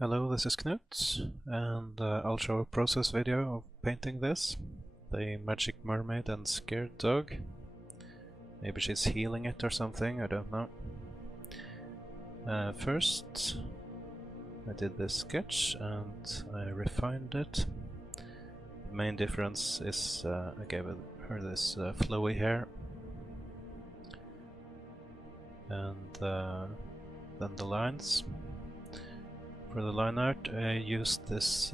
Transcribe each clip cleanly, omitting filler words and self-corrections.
Hello, this is Knut, and I'll show a process video of painting this. The magic mermaid and scared dog. Maybe she's healing it or something, I don't know. First, I did this sketch and I refined it. The main difference is I gave her this flowy hair. And then the lines. For the line art I used this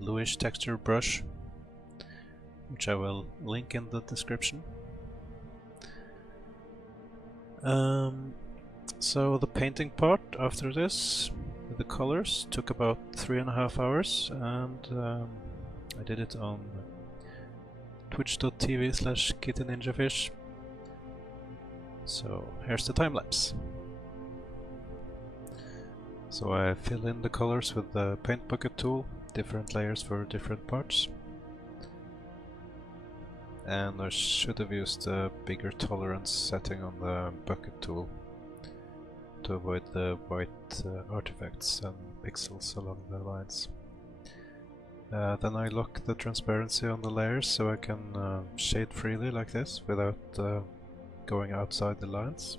bluish texture brush, which I will link in the description. So the painting part after this, with the colors, took about 3.5 hours, and I did it on twitch.tv/kittyninjafish. So here's the time lapse. So I fill in the colors with the paint bucket tool, different layers for different parts. And I should have used a bigger tolerance setting on the bucket tool to avoid the white artifacts and pixels along the lines. Then I lock the transparency on the layers so I can shade freely like this without going outside the lines.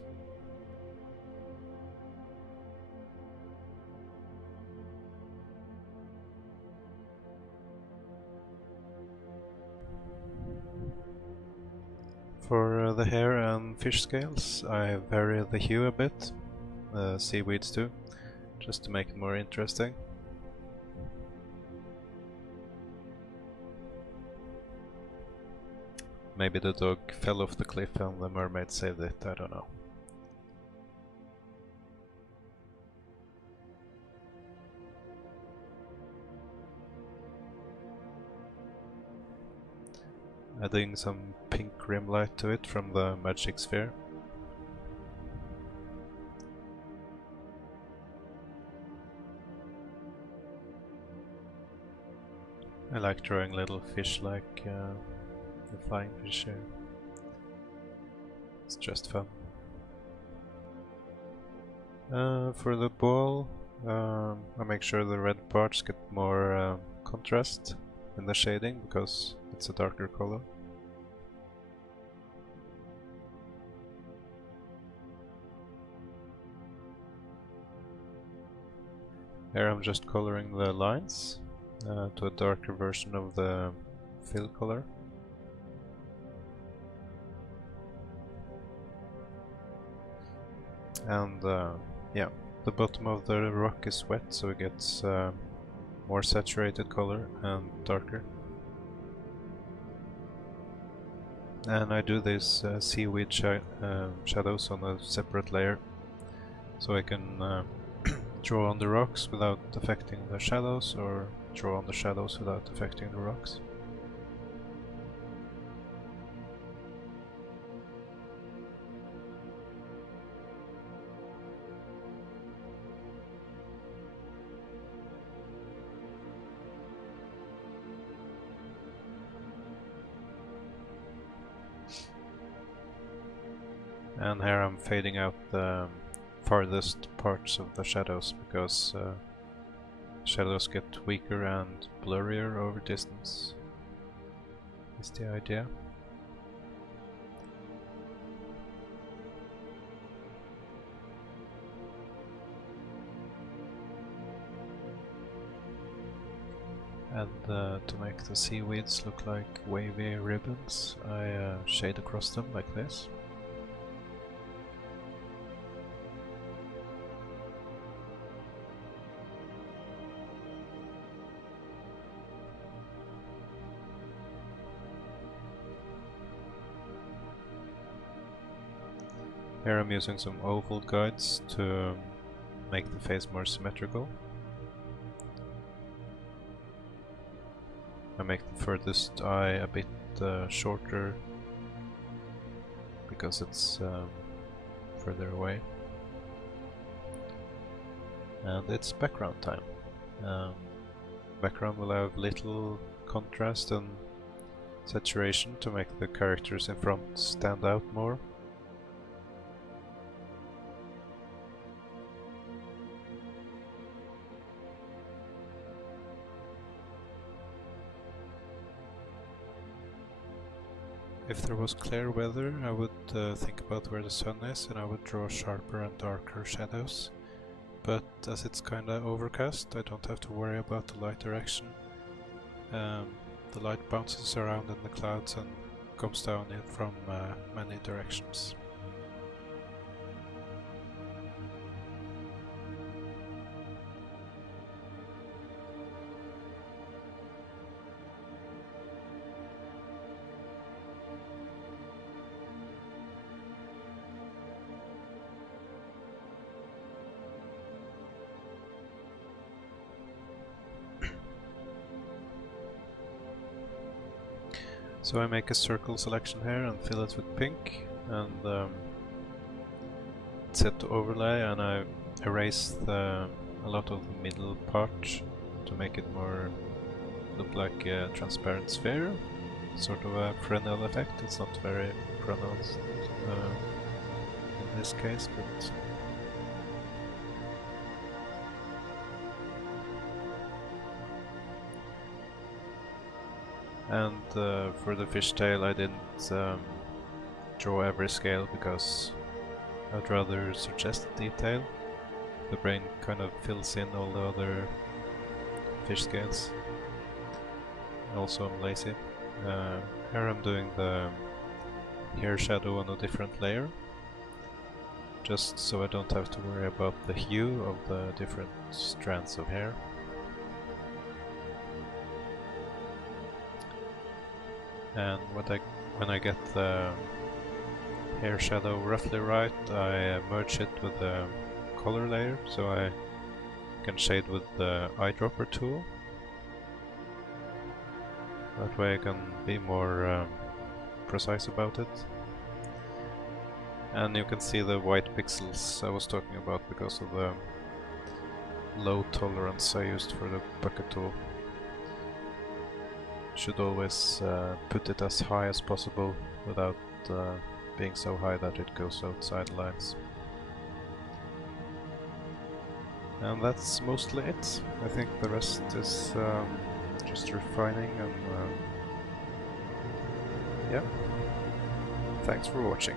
For the hair and fish scales, I vary the hue a bit, seaweeds too, just to make it more interesting. Maybe the dog fell off the cliff and the mermaid saved it, I don't know. Adding some pink rim light to it from the magic sphere. I like drawing little fish like the flying fish here. It's just fun. For the ball, I make sure the red parts get more contrast in the shading because it's a darker color. Here I'm just coloring the lines to a darker version of the fill color. And yeah, the bottom of the rock is wet, so it gets more saturated color and darker. And I do these seaweed shadows on a separate layer, so I can draw on the rocks without affecting the shadows, or draw on the shadows without affecting the rocks. And here I'm fading out the farthest parts of the shadows because shadows get weaker and blurrier over distance, is the idea. And to make the seaweeds look like wavy ribbons, I shade across them like this. Here I'm using some oval guides to make the face more symmetrical. I make the furthest eye a bit shorter because it's further away. And it's background time. Background will have little contrast and saturation to make the characters in front stand out more. If there was clear weather, I would think about where the sun is and I would draw sharper and darker shadows. But as it's kinda overcast, I don't have to worry about the light direction. The light bounces around in the clouds and comes down from many directions. So I make a circle selection here and fill it with pink, and set to overlay, and I erase a lot of the middle part to make it more look like a transparent sphere, sort of a Fresnel effect. It's not very pronounced in this case, but and for the fishtail I didn't draw every scale because I'd rather suggest detail. The brain kind of fills in all the other fish scales. Also I'm lazy. Here I'm doing the hair shadow on a different layer, just so I don't have to worry about the hue of the different strands of hair. And when I get the hair shadow roughly right, I merge it with the color layer, so I can shade with the eyedropper tool. That way I can be more precise about it. And you can see the white pixels I was talking about because of the low tolerance I used for the bucket tool. Should always put it as high as possible without being so high that it goes outside lines. And that's mostly it. I think the rest is just refining and yeah. Thanks for watching.